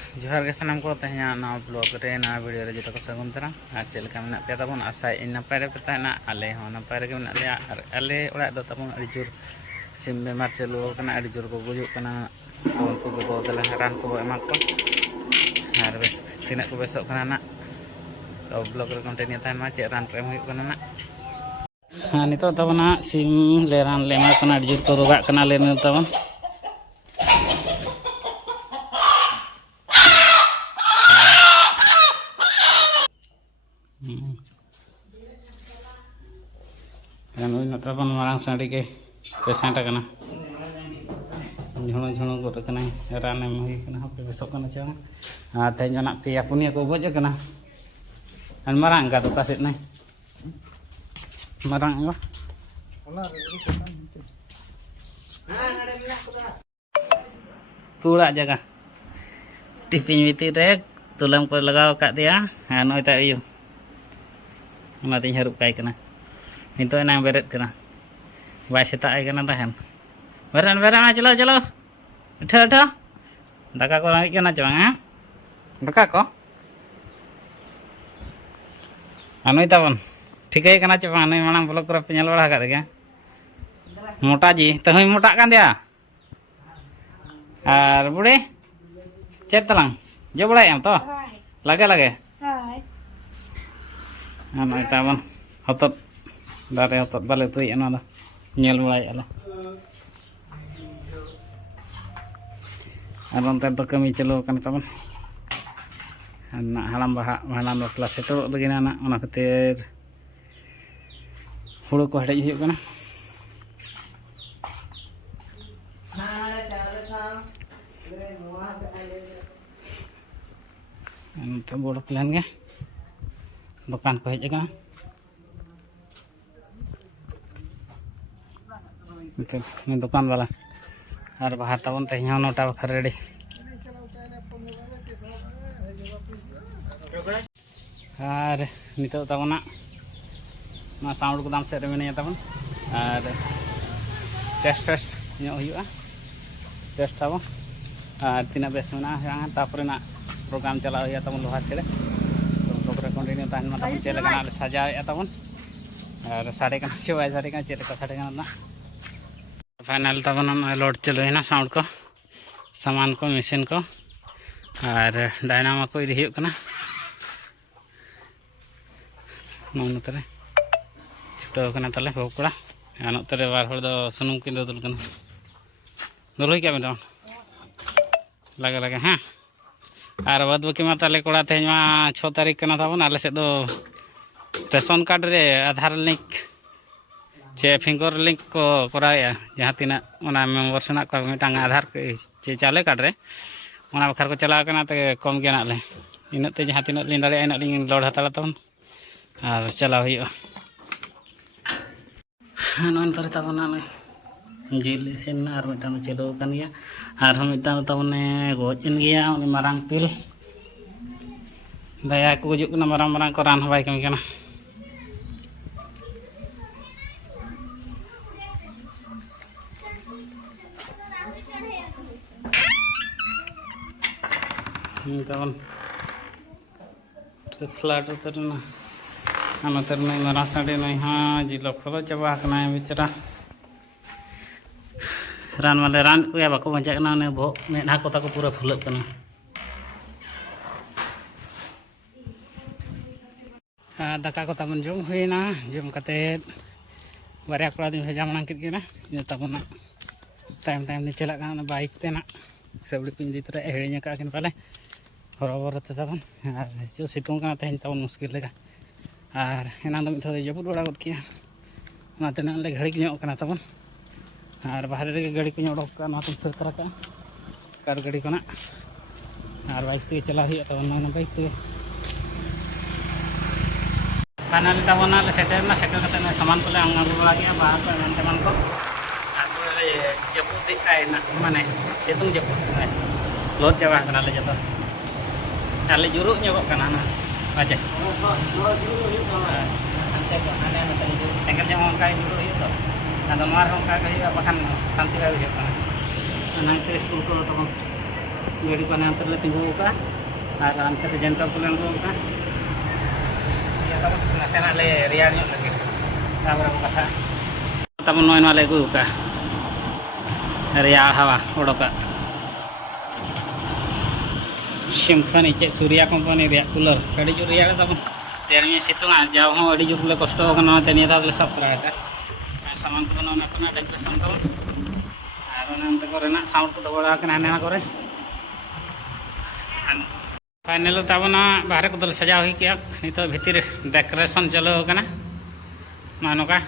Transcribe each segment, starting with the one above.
जोहार के सामान को तेहना ना ब्लॉग रे ना वीडियो रे जो सगुन तरह और चल का मेना पे तबन आशा इन नपाय रे पे ताना आले हो नपाय रे मेना ले और आले ओड़ा दो तबन अड़ी जोर सिम बेमार चलो कना अड़ी जोर को गुजुक कना उनको को बदला रान को एमा को और बस तिना को बेसो कना ना तो ब्लॉग रे कंटिन्यू तान मा चे रान प्रेम हुई कना ना हां नितो तबना सिम ले रान ले मा कना अड़ी जोर को रोगा कना ले न तबन तबन मांग साड़ी के पेशेंट कना झुणो झुणो गोट कना रान एम हुई कना पे बेसो कना चांग आ तेज ना पिया पुनिया को बज कना अन मांग का तो कासित नै मांग को तुड़ा जगह टिफिन भीतर रे तुलम को लगाव का दिया आ नय ता अयु ओना तिन हरुप काई कना नितो ना बेरेट कना बाय सेता आई कना तहन बेरन बेरन चलो चलो उठो उठो दाका को रंगी कना चबा हां दाका को अनई ताबन ठीकई कना चबा नई मांग ब्लॉग कर पे नेल बड़ा का दे मोटा जी तहई मोटा कान दिया और बुढ़े चेक तलांग जो बड़ा एम तो लगे लगे अनई ताबन हतत दारे हतत बाले तुई एना दा नेल बड़ाय आला और अंतर तो कमी चलो कन तबन ना हलाम बहा हलाम बकला सेटो लगिना ना ओना खातिर हुड़ो को हेडej हुई कना तो बोलो प्लान के दुकान को हेज कना तो दुकान वाला और बाहर तबन ते नोटा बखर रेडी और नितो तबना ना साउंड को दाम से मिनिया तबन और टेस्ट नो हुआ टेस्ट तबन और तीना बेस मेना तापर ना प्रोग्राम चला हुआ तबन लोहा सेड़े तो ब्लॉग रे कंटिन्यू तहन मा तबन चेले कना ले सजाए तबन और साड़े कना सेवाय साड़े कना चेले का साड़े कना ना फाइनल तबन लोड चलो है ना साउंड को सामान को मशीन को और डायनामा को इदी हुई कना नोतरे छुटाव कना तले बाबू कड़ा नोतरे बार हड़ दो सुनुम किन दुल कना दुल हुई क्या बेटा लगे लगे हाँ और बाद बाकी मा ताले कड़ा तेज मा 6 तारीख कना तबन आले से दो रेशन कार्ड रे आधार लिंक चे फिंगर लिंक को कराया जहाँ तीना ओना मेंबर सना को मिटांग आधार चे चाले कार्ड रे ओना बखर को चला कना ते कम गया ना ले इनते जहाँ तीना लिन दाड़े इना लिन लोड हताला तबन और चला हुआ नोन तरे तबना जिल इसिन और मिटान चलो कन गया और मिटान तबने गोजन गया उनी मारांग पिल दया को गुजुक ना मारांग मारांग को रान हवाई कमी कना तबन फ्लैट उतरना आना तरना मारा साड़े नहीं हाँ जिलो खोलो चाबा कना बेचारा रान वाले रान को या बाको बंचा कना ने भो मेना को ताको पूरा फुलक कना दाका को तबन जम हुईना जम कते बारे कोड़ा दिन भेजा मांग कित गेना ये तबन टाइम टाइम ने चला कना बाइक ते ना सबड़ी पिन दी तरह हेड़िया का किन पाले बराबर ते तबन जो सितुंग कना तेहन तबन मुश्किल लेगा और एना तो मिथो जपुद बड़ा गद किया ओनाते ना ले घड़ी ᱧᱚᱜ कना तबन और बाहर रे गाड़ी को ओडक का ना तुम फिर तरह का कार गाड़ी को ना और बाइक ते चला हुई तबन ना बाइक ते फाइनल तबन ले सेटर कते ना सामान को ले अंगल बड़ा गया बाहर को एमन को आतो जपुद आई ना माने सितुंग जपुद लोड चाबा कना ले जतो आले जुरुक ᱧᱚᱜ कना ना aja sengkel jangan kayak dulu itu ada marah kayak bahkan santai aja kan nanti school ko to गाड़ी को हाथ ले तिगू का और अंत जेंटल को लेंगो का ये तब नासेना ले रियार ᱧᱚᱜ लगे तापर कथा तब नय ना ले गु का रियार हवा ओडोका सिम्फनी चे सूर्या कंपनी रे कूलर अड़ी जोर रियार तब तेरमी सितुंगा जाव हो अड़ी जोर ले कष्ट होना तेनी दाद ले सब तरह का सामान को ना कोना डेकोरेशन तब और अंत को रेना साउंड को बड़ा कना नेना करे फाइनल तबना बाहर को दल सजा हुई किया नित भीतर डेकोरेशन चलो कना मानोका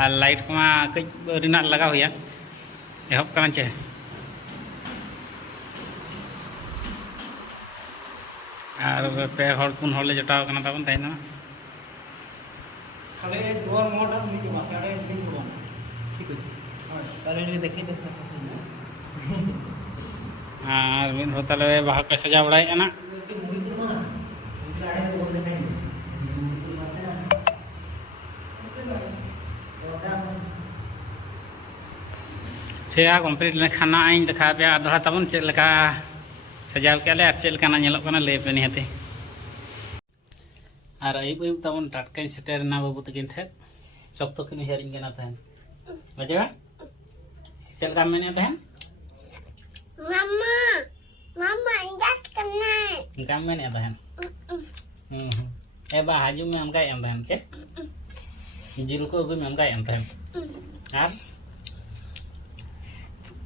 और लाइट को कई रिना लगा हुआ एहब कना चे और पे हर पुन हर ले जटाव कना तबन ताइना खाली दोर मोटा सनी के मासे आड़े सनी को ठीक है ताले रे देखि और मिन होतले बाहर पे सजा बड़ाई ना ठीक है कंप्लीट खाना इन देखा पे आधा तबन चेक लेका सजाव के ले चेक लेका ना नेलो कना ले पे निहते और अयुब अयुब तबन टटकाई सेटर ना बाबू तकिन ठे चक तो किन हेरिंग केना तहन बजेगा चेक का मेने तहन Mama, Mama ingat kena. काम में नहीं आता है ए बा हाजू में हम का आता है के जीरो को में हम का आता है आप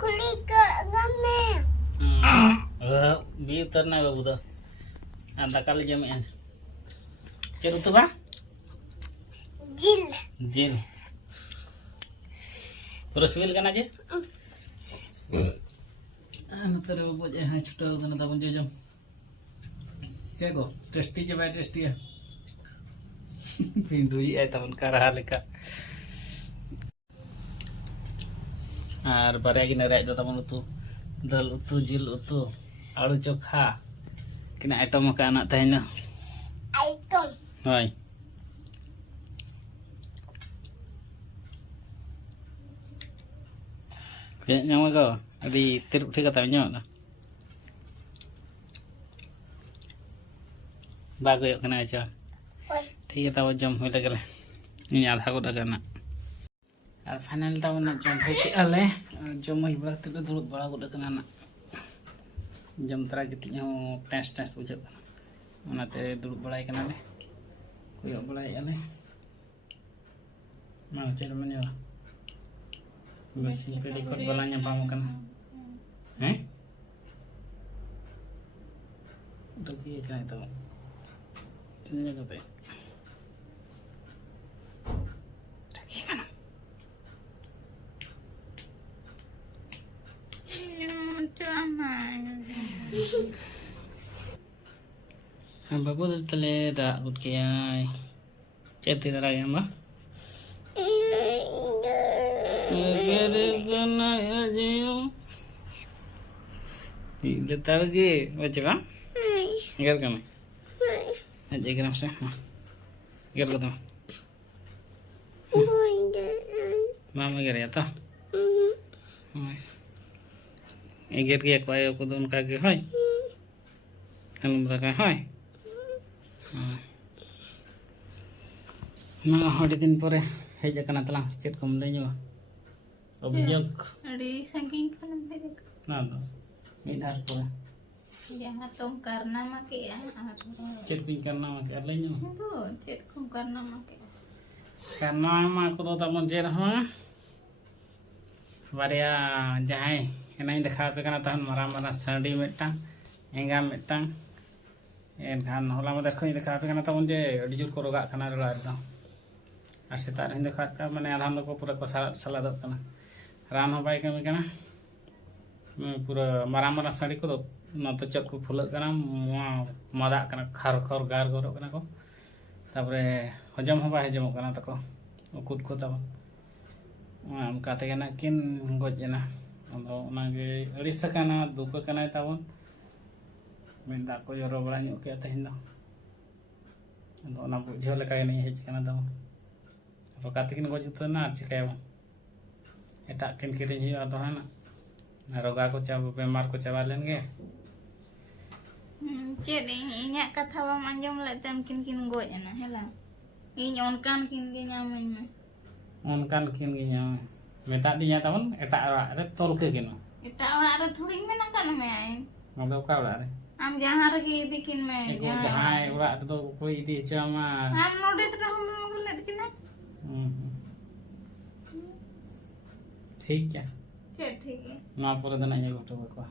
Kuli ke game. भी उतरना है बाबू तो आधा काले जमे हैं चलो तो बा Jil. जिन रसविल करना जे नतर बाबू जे हाँ छोटा होगा ना तब जो जम क्या को टेस्टी जे भाई टेस्टी है पिंडू ही है तब उनका रहा लेका और बारे की नरे जो तब उतु दल उतु जिल उतु आलू चोखा किना आइटम का आना तहना Item. हाय Kaya nyawa ko, adi tiruk tiga tahu nyawa lah. Bago yuk kena aja. Oi. Tiga tahu jam hujan lagi lah. Ini ada aku dah kena. Al final tahu nak jam hujan ale, jam hujan berat tu dulu bala aku dah kena nak. Jam terakhir kita tes ucap. Mana te dulu balai kena le. Kuyok balai ale. Mau cari mana lah. बस ये पे record बनाने पाऊँ करना हैं तो ये क्या है तो कितने जगह पे ठीक है ना हम बाबू तो तले दा गुड किया चेती तरह या माँ letar lagi baca bang agar kami aja kira masa agar kata mama agar ya toh agar kia kau ayah kudun kaki hai kan mereka hai nah hari tin pore hai jakan atalang chat komplainnya अभियोग अरे संगीन का number देखो ना तो मीठा पूरा यहाँ तुम करना मके चेक पिन करना मके कर लेंगे तो चेक तुम करना मके करना मा को तो तब मुझे रहा बारिया जहाँ इन्हें दिखा पे करना तहन मरा मरा साड़ी मिट्टा एंगा मिट्टा एनखान होला मदर को दिखा पे करना तब मुझे अडिजुर को रोगा खाना रोला एकदम और सितार हिंदू खात का मैंने आधाम लोग को पूरा को सलाद करना रान हो पाए कमी करना पूरा मारा मारा साड़ी को ना तो चक को फुल करना मदा करना खार खार गार गरो करना को तापरे हजम हो पाए हजम करना तको कूद को तब उनका ते ना किन गज ना अदो उनागे अड़िस करना दुख करना तबन मेन दा को जरो बड़ा ᱧᱚᱜ के तहिन दो अदो ना बुझो लेका नहीं हेज करना तब रोका तकिन गज उतना चिकाय एटा किन किरिंग हुआ तो है ना रोगा को चाबा बेमार को चाबा लेंगे चेत इन्या कथा बाम आंजम लेते उनकिन किन गोज ना हेला इन ओनकान किन गे ᱧᱟᱢᱟᱹᱧ ᱢᱮ उनकान किन गे ᱧᱟᱢ मेता दिया तबन एटा ओड़ा रे तोल के किनो एटा ओड़ा रे थोड़ी मेना कान मे आई मतलब का ओड़ा रे आम जहां रे इदी किन मे एको जहां ओड़ा तो कोई इदी चमा आम नोडे त हम बोले किना ठीक है चेत ठीक है ना पूरे दिन ये गोटो को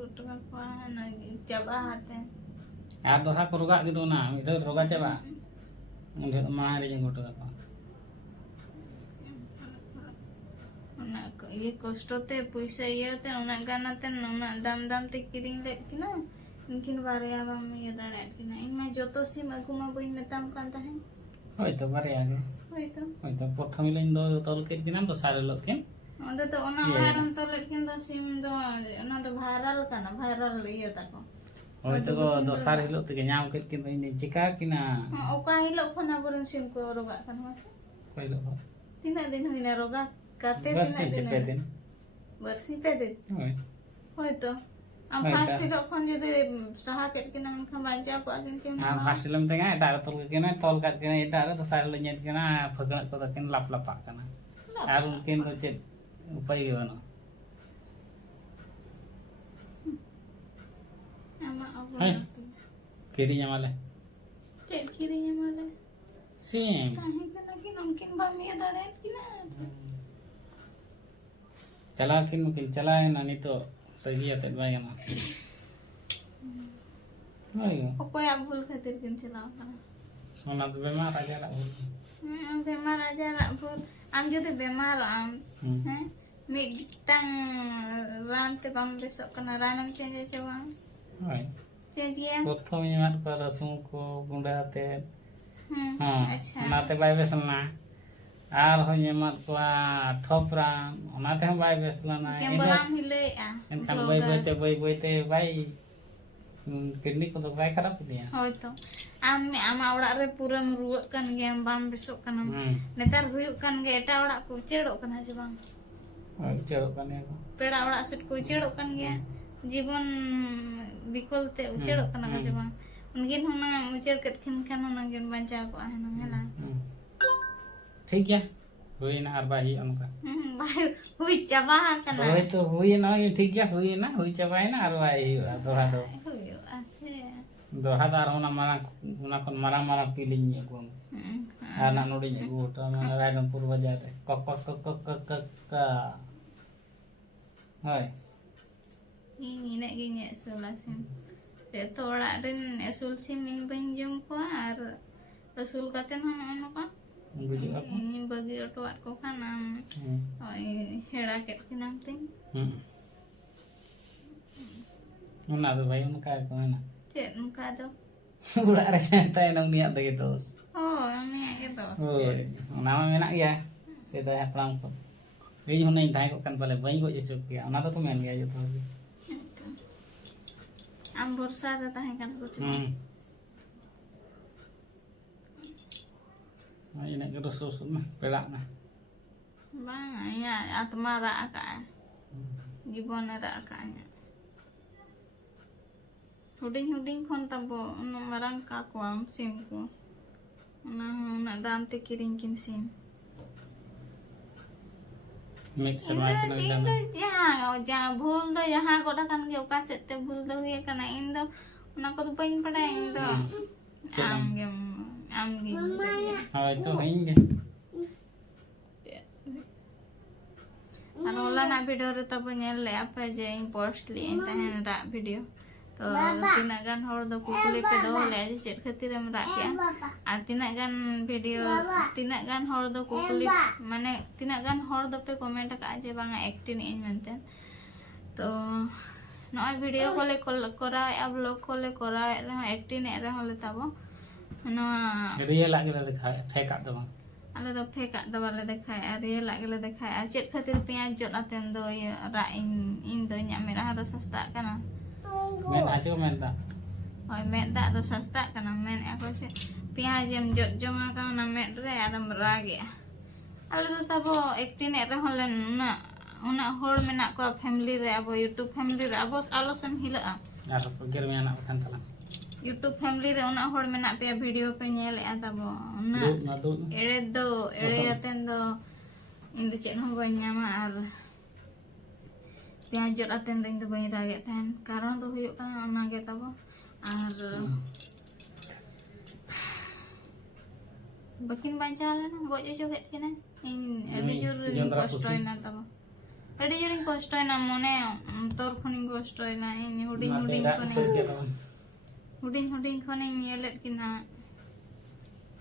गुट का ना चाबा हाते आ दोहा को रोगा के दो ना इधर रोगा चाबा उन्हें तो मार रे गोटो को ना ये कष्टते पैसा इयाते उना गानाते उना दाम दाम ते किरिंग ले किना इनकिन बारे आबाम ये दाड़ा किना इन में जोतो सिम अगुमा बई मेताम कान ताहे होय तो बारे आगे होय तो प्रथम लाइन दो तोल के दिना तो सारे लोग के ओंडे तो ओना वारन तोले किन दो सिम दो ओना तो वायरल काना वायरल इया ताको होय तो दोसार हिलो तो नाम के किन इन चिका किना ओका हिलो खना बरन सिम को रोगा कान मासे कोई लोग तीना दिन होइना रोगा काते बस तीना दिन बरसी पे दिन होय होय तो am fast hilo khon jodi saha ket kina kham baja ko agin chem uh fast lump तेगा एटा तोल के ना तोल का के एटा रे तो सारे लညet के ना फगण को तकिन लप लपा कना आर उनकिन तो चेत उपाय के बनो ama apa Hai. kiri nyamale cek kirinya malah sim kahe kana kin mungkin bami dare kina चला किन मुकिन चला है ना नहीं तो सही है तेरे भाई ना नहीं okoy abul khatir kin chalaw kana सोना तो बीमार आ जा bemar aja nak bul am jodi bemar am हैं midtang ran te bam besok kana ranam change aja हाय change ya प्रथम यार पर रसूं को गुंडा ते हां अच्छा नाते बाय बेसना आर हो nyemar ko thopran onate hom bay beslana yang beram hilai enkhan boy te bay kidney ko to bay kharap dia hoy to am ama orak re puram ruak kan ge bam besok kan netar huyuk kan ge eta orak ku cedok kan aja bang cerok kan ya peda orak set ku cedok kan ge जीवन बिकल ते उचेड़ो कना जे बा उनगिन होना उचेड़ कत खिन खान होना गिन बंचा को है ना हेला ठीक है हुई ना आर बाही उनका भाई हुई चबा कना हुई तो हुई ना ये ठीक है हुई ना हुई चबाई ना आर बाही दोहा दो हुई आसे दोहा दार होना मारा उना कोन मारा मारा पीलिंग ये को आना नोडी ये को तो मारा रायरंगपुर बाजार रे कक कक कक कक कक हाय ini nak gini asulasin saya tolak dan asul sim ini banjung ko ar asul katen hang ano ka bujuk apa ini bagi otoat ko kan am hera ket kinam ting una do bhai unka ko na cek muka do udah ada santai nang niat begitu oh ini gitu oh nama menak ya saya dah pelang ko ini hona intai ko kan pale bai ko je chuk ya ona to ko men ya jo to am borsa da tahen kan ko cuk ini nak terus mah pelak nah bang ya atma ra ka jibon ra ka nya huding khon tabo marang ka ko am sim ko na dam te kiring kin sim mix sama itu na jangan भूल दो यहाँ गोटा kan ge oka sette भूल दो हुए kana indo ona ko to pain pada indo am ge oh itu hinge ano la na video re tabo nyel le apa je post li tahen ra video to tina gan hor do kukuli pe do le je chet khatir am ra kya ar tina gan video tina gan hor do kukuli mane tina gan hor do pe comment ka je banga acting in mente to noy video kole kora ab log kole kora acting re hole tabo no real lagi la dekha fake at bang ale do fake at do bale dekhai ar real lagi la dekhai ar chet khatir piyaj jot aten do ra in do nya merah do sasta kana men aja men tak oi men tak do sasta kana men aku cek piyaj em jot jonga kana men re adam rage ale do tabo acting re hole na उना होड़ मेना को family रे अब YouTube family रे अब आलो same हिलाआ are गर में आना बखान तला यूट्यूब फैमिली रे उना होड़ मेना पे वीडियो पे नेल आ तबो उना एड़े यातेन दो इन दो चेन हो बई ᱧᱟᱢᱟ ᱟᱨ प्याज जर आतेन दो इन दो बई रागे तहन कारण दो हुयो का उना गे तबो आर बकिन बांचाल ना गोज जोगे केना इन एडी जोर कष्टयना तबो एडी जोर कष्टयना मने तोर खनि कष्टयना इन हुडिंग खनि नेलेट किना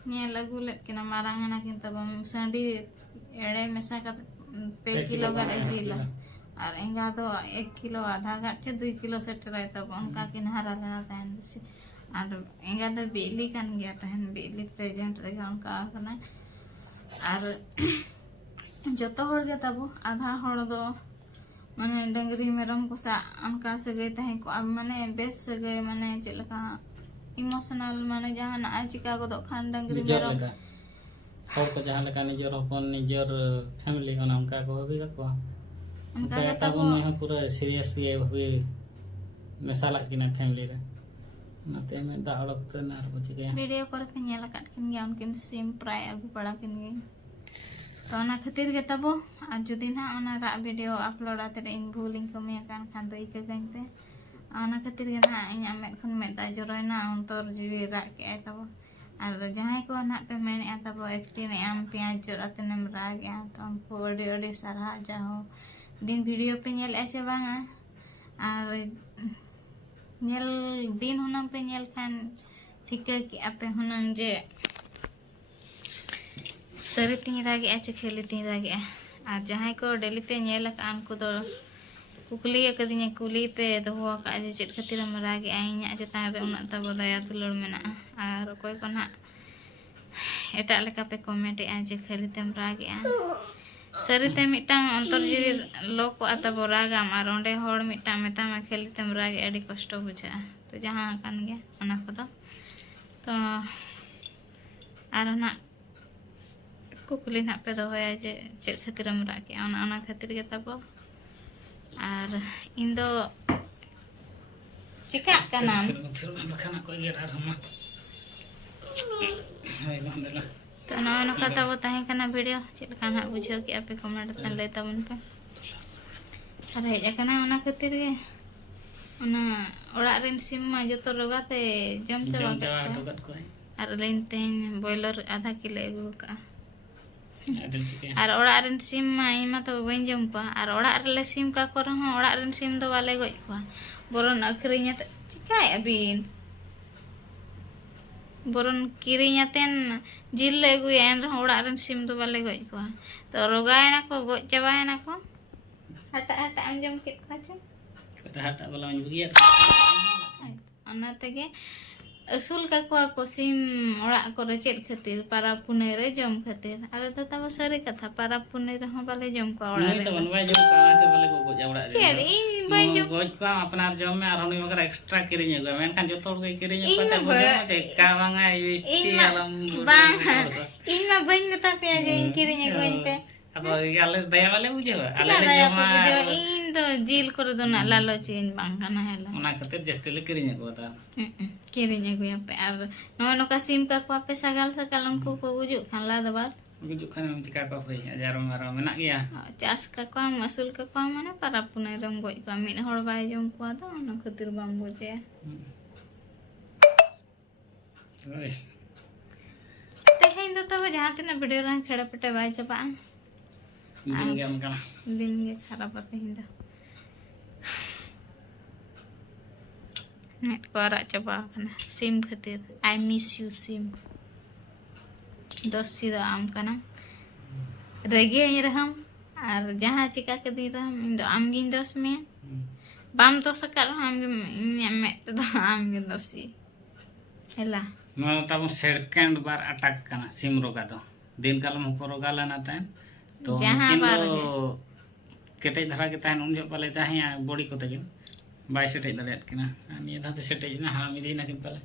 नेल अगुलेट किना मारांगना किन तबो सांडी एड़े मेसा का 2 किलो गारे जिला और एंगा तो 1 किलो आधा गाट 2 किलो सेटराय तब उनका किन हारा लेना तहन से और एंगा तो बिजली कान गया तहन बिजली प्रेजेंट रेगा उनका कना और जतो होड़ गे तब आधा होड़ दो माने डंगरी मेरम को सा उनका सगे तहे को माने बेस सगे माने चलका इमोशनल माने जहां ना चिका को दो खान डंगरी मेरम और को जहां लगा निजर अपन निजर फैमिली ओना उनका को हबी को उनका तब में पूरा सीरियस ये हबी मसाला किना फैमिली रे नाते में दा अड़क त ना बुझ गया वीडियो पर पे नेला काट किन गया उनकिन सिम प्राय अगु पड़ा किन गई तो ना खातिर गे तबो आ जुदी ना ओना रा वीडियो अपलोड आते इन भूलिंग को में कान खान दई के गंते ओना खातिर गे ना इन में खन में दा जरोयना अंतर जीवी रा के तबो और जहां को ना पे मेन तबो एक्टिव आम प्याज जराते नम राग या तो हमको अड़ी अड़ी सारा जाओ दिन वीडियो पे नेल ऐसे बांगा और नेल दिन हुनम पे नेल खान ठीक है कि आपे हुनन जे सरी तीन रागे अच्छे खेली तीन रागे और जहां को डेली पे नेल का उनको तो कुकली कदिने कुली पे दो का जे चेट खातिर हम रागे आइना चेतान रे उना तबो दया दुलड़ मेना और कोई को ना एटा लेका पे कमेंट आ जे खेली तेम रागे सरीते मिटाम अंतर जीवी लोक को तबो रागाम और ओंडे होड़ मिटा मेता में खेली तेम रागे अड़ी कष्ट बुझा तो जहां कान गया ओना को तो और ना कुकली ना पे दोया जे चेट खातिर हम रागे ओना खातिर गे तबो और इन दो चिका का नाम बखाना को गे आर हम हाय नंदला तो ना कथा वो तहे कना वीडियो चेक काना बुझो कि आपे कमेंट तन ले तबन पे अरे हेज कना ओना खातिर गे ओना ओड़ा रेन सिम मा जतो रोगाते जम चावा को और लेन तेन बॉयलर आधा किलो एगु का और ओड़ा रेन सिम मा इमा तो बइन जम को और ओड़ा रे सिम का को रहो ओड़ा रेन सिम दो वाले गoj को बोरन अखरिया चिकाय अबिन बोरन किरियातेन जिल ले गुया एन ओड़ा रेन सिम दो वाले गoj को तो रोगायना को गoj चाबायना को हटा हम जम कित को छे हटा वाला मन बुगिया ओना तगे असूल का को सिम ओड़ा को चेट खातिर पारा पुने रे जम खातिर आबे तो तब सरी कथा पारा पुने रे हो बाले जम को ओड़ा रे तो बनवाय जम का ते बाले को गoj ओड़ा रे चेर इन बाय जम गoj को अपनार जम में और हनी मगर एक्स्ट्रा किरिन गो मेन खान जतो के किरिन पता बुझे जे का बांगा इस्ती आलम बांग इन मा बइन नता पे जे इन किरिन गोइन पे अब आले दया वाले बुझे आले जमा जमा इन तो जिल कर दो ना लालो चीन बांगाना हैला ओना खातिर जस्ती ले किरिन को ता किरिन गुया पे और नो का सिम का को पे सगाल सकाल उनको को गुजु खाला दबात गुजु खान हम चिका को होई हजार मारो मेना गया चास का कम असूल का कम माने पारा पुने रम गoj को मिन होड़ बाय जम को तो ओना खातिर बांग बुझे ओय तेहेन तो तब जहां तना वीडियो रे खेड़ा पटे बाय चबा दिन गया मकना दिन गे खराब तेहेन दा नेट को आरा चबा कना सिम खातिर आई मिस यू सिम 10 सीधा आम कना रेगे रहम और जहां चिका के दी रहम इन दो आम गिन 10 में बाम तो सका हम में तो आम गिन 10 हेला नो तब सेकंड बार अटैक कना सिम रोगा तो दिन कालम को रोगा लेना तन तो जहां बार केटे धरा के तहन उन जो पाले चाहे बॉडी को तगिन बाय सेटे दलेट किना निया धा सेटे ना हा मिदी ना किन पाले